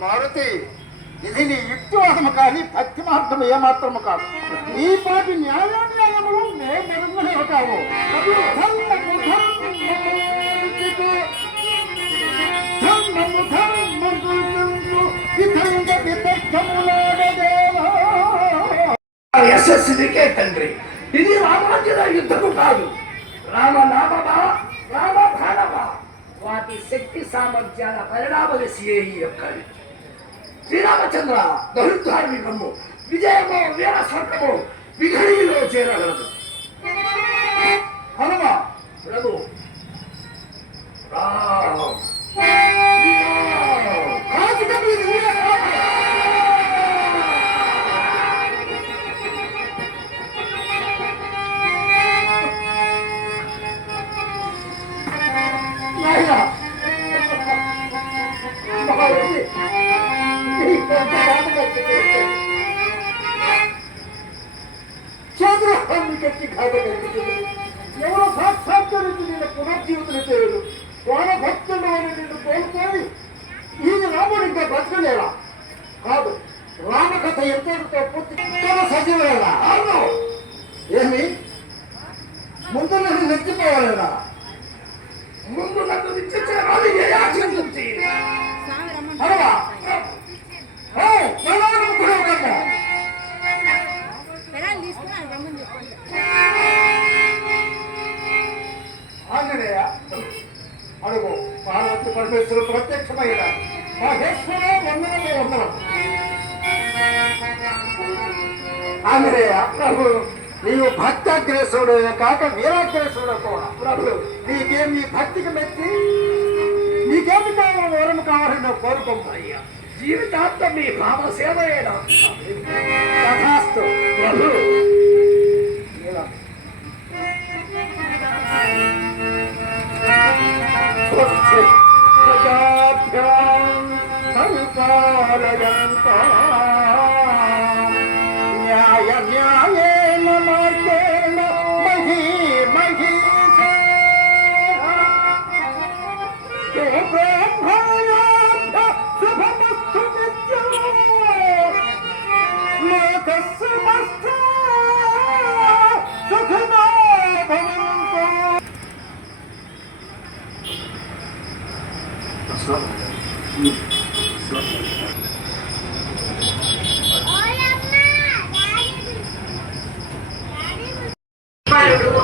మారుతి ఇది నీ యుక్తి మార్గము కానీ భక్తి మార్గం ఏ కాదు. ఈ పాటి న్యాయాన్యాయములు మేము మెరుగునే కావు తండ్రి. ఇది రామాంజన యుద్ధము కాదు. రామనామమా రామ ప్రాణమా. వాటి శక్తి సామర్థ్యాల పరిణామ దశయే ఈ యొక్క శ్రీరామచంద్ర దహుద్ధారిని విజయము వీర స్వర్గము విఘడిలో చేరగలదు. హనుమ ప్రభు రామ. అని నిన్ను కోల్పోయి ఈ రాముడు ఇంకా బ్రతకలేరా కాదు. రామకథ ఎంతటితో పూర్తి తన సజీవులేరా అవును. ఏమి? ముందు నన్ను నెచ్చిపోవాలేరా ముందు నన్ను నిశ్చయించరాదు ఏ ఆచరించి హరవా ఓ బలవాను ఆంజనేయ అప్పుడు నీవు భక్తాగ్రేసుడు కాక వీరాగ్రేసుడు కూడా ప్రభు నీకేం నీ భక్తికి మెచ్చి నీకేమి కావాలని వరం కావాలని నువ్వు జీవితాంతం మీ భావ సేవ తథాస్తు ప్రభు. ఇలా. ప్రజాభ్యాం పరిపాలయంతా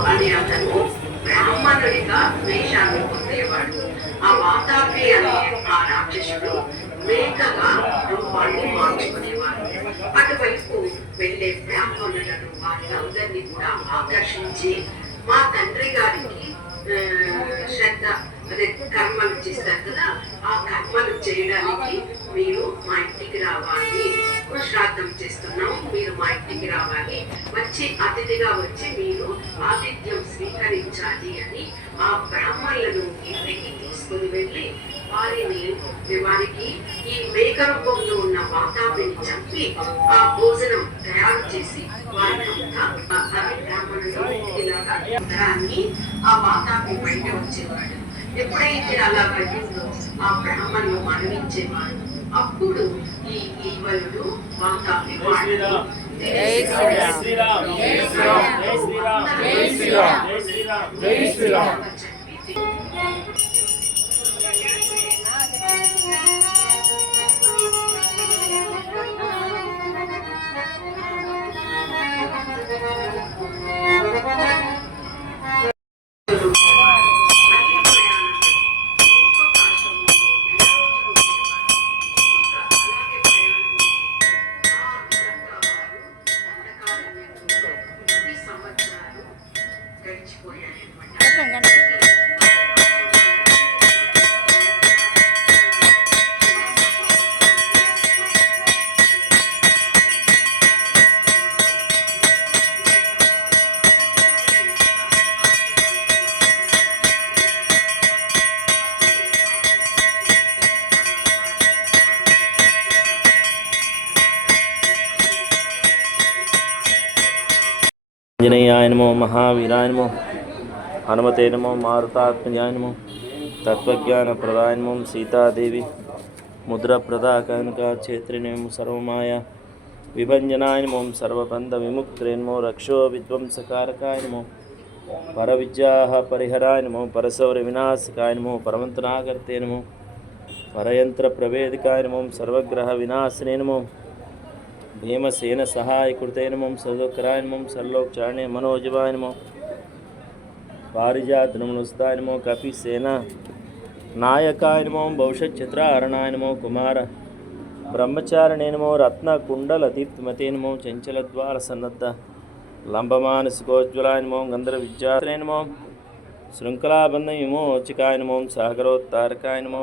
అనే అతను బ్రాహ్మణుడిగా వేషాన్ని పొందేవాడు. ఆ వాతాపి అనే ఆ రాక్షసుడు మేకగా రూపాన్ని మార్చుకునేవాడు. అటువైపు వెళ్ళే బ్రాహ్మణులను వారిని కూడా ఆకర్షించి మా తండ్రి గారికి ఆ, శ్రద్ధ అదే కర్మలు చేస్తారు కదా ఆ కర్మలు చేయడానికి మీరు మా ఇంటికి రావాలి. శ్రాద్ధం చేస్తున్నాం మీరు మా ఇంటికి రావాలి. వచ్చి అతిథిగా వచ్చి మీరు ఆతిథ్యం స్వీకరించాలి అని ఆ బ్రాహ్మణులను ఇంటికి తీసుకుని వెళ్ళి వారిని వారికి ఈ మేక రూపంలో ఉన్న వాతాపిని చంపి ఆ భోజనం తయారు చేసి వారికంతా ఆ బ్రాహ్మణులు ఇలాగా ఆ వాతాపి బయట వచ్చేవాడు ఎప్పుడైతే అలా అయ్యిందో ఆ బ్రాహ్మణులు మరణించేవాడు అప్పుడు ఈ ఈవలుడు వాతాపి వాడిని ఆంజనేయాయ నమో మహావీరాయ నమో హనుమతే నమో మారుతాత్మజాయ నమో తత్వజ్ఞానప్రదాయ నమో సీతాదేవి ముద్రప్రదా కనుక క్షేత్రిణే సర్వమాయ విభంజనాయ నమో సర్వబంధ విముక్త్రేనమో రక్షో విధ్వంసకారకాయ నమో పరవిద్యా పరిహరాయ నమో పరసౌర వినాశకాయ నమో పరమంతనాగర్తే నమో పరయంత్ర ప్రవేదికాయ నమో సర్వగ్రహ వినాశనే నమో భీమసేన సహాయకృతే నమో సర్వకరాయ నమో సర్లోక్షాణే మనోజవాయ నమో పారిజాత నమోస్తాయ నమో కపిసేన నాయకాయ నమో భవిష్యచిత్రారణాయ నమో కుమార బ్రహ్మచారిణే నమో రత్నకుండల నమో చంచలద్వార సన్నద్ధ లంబమానసికోజ్వలాయ నమో గంధర విద్యాత్రే నమో శృంఖలాబంధ విమోచికాయ నమో సాగరోత్తారకాయ నమో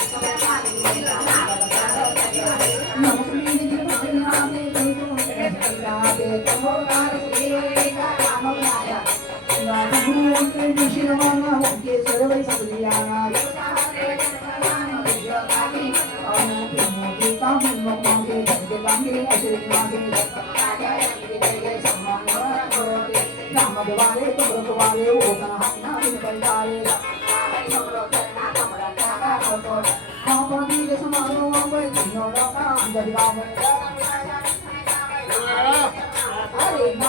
సర్వై సర్వయ్యా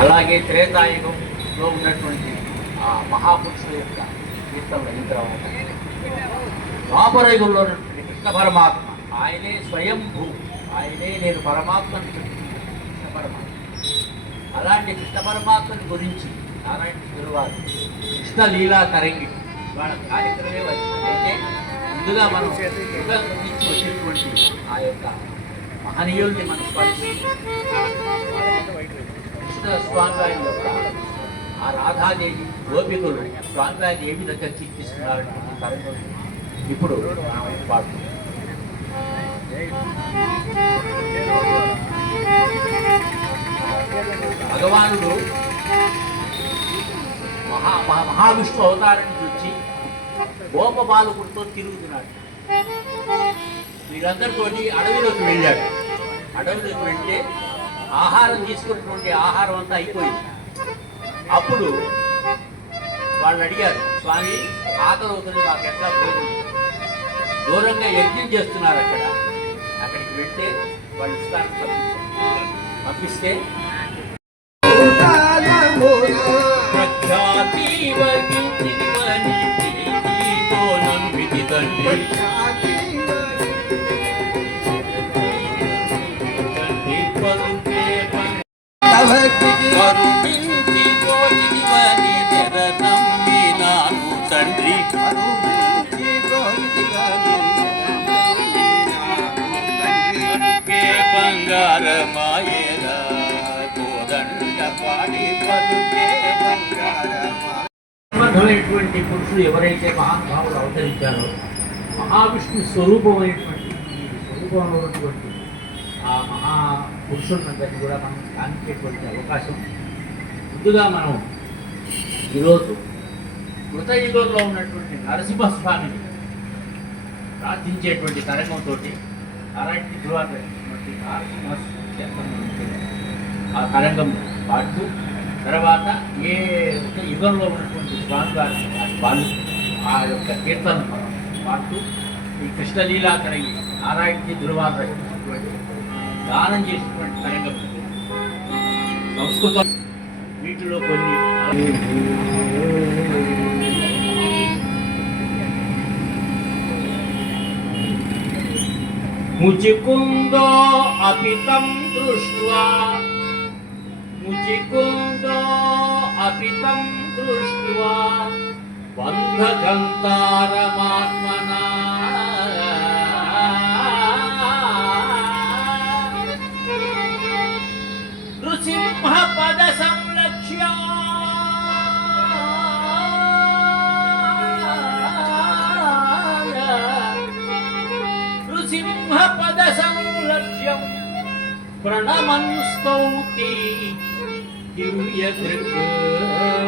అలాగే త్రేతాయుగంలో ఉన్నటువంటి ఆ మహాపురుషుల యొక్క కీర్తనలు అయిన తర్వాత ఉన్నటువంటి కృష్ణ పరమాత్మ ఆయనే స్వయంభూ ఆయనే నేను పరమాత్మని కృష్ణ పరమాత్మ. అలాంటి కృష్ణ పరమాత్మని గురించి నారాయణ గురువారు కృష్ణ లీలా తరంగి వాళ్ళ కార్యక్రమే వచ్చింది. అయితే ముందుగా మనం గురించి వచ్చినటువంటి ఆ యొక్క మహనీయుల్ని మనం కృష్ణ స్వామివారి యొక్క ఆ రాధాదేవి గోపికలు స్వామివారిని ఏ విధంగా కీర్తిస్తున్నారని తరంగం ఇప్పుడు మనం భగవానుడు మహా మహా- మహావిష్ణు అవతారం నుంచి గోపబాలకుడితో తిరుగుతున్నాడు. వీరందరితోటి అడవిలోకి వెళ్ళాడు. అడవిలోకి వెళ్తే ఆహారం తీసుకున్నటువంటి ఆహారం అంతా అయిపోయింది. అప్పుడు వాళ్ళు అడిగారు స్వామి ఆకలి అవుతుంది మాకు ఎట్లా పోయింది దూరంగా యజ్ఞం చేస్తున్నారు అక్కడ. అక్కడికి వెళ్తే వాళ్ళు ఇస్తారు పంపిస్తే పాడి పురుషులు ఎవరైతే మహానుభావులు అవతరించారో మహావిష్ణు స్వరూపమైనటువంటి ఈ స్వరూపంలో ఉన్నటువంటి ఆ మహా పురుషులందరినీ కూడా మనం ధ్యానించేటువంటి అవకాశం. ముందుగా మనం ఈరోజు కృతయుగంలో ఉన్నటువంటి నరసింహస్వామిని ప్రార్థించేటువంటి తరంగంతో అరటి తరువాత నరసింహ ఆ తరంగం పాడుతూ తర్వాత ఏ యుగంలో ఉన్నటువంటి స్వామివారి వాళ్ళు ఆ యొక్క కీర్తన పాటు ఈ కృష్ణలీలా తరంగి నారాయణకి దుర్వాస గానం చేసినటువంటి తరంగం సంస్కృతం వీటిలో కొన్ని ముచికుందో అపితం దృష్ట్వా ముచికుందో అపితం దృష్ట్వా బంధగంతారమాత్మనా నృసింహ పద సంలక్ష్య you yet refer.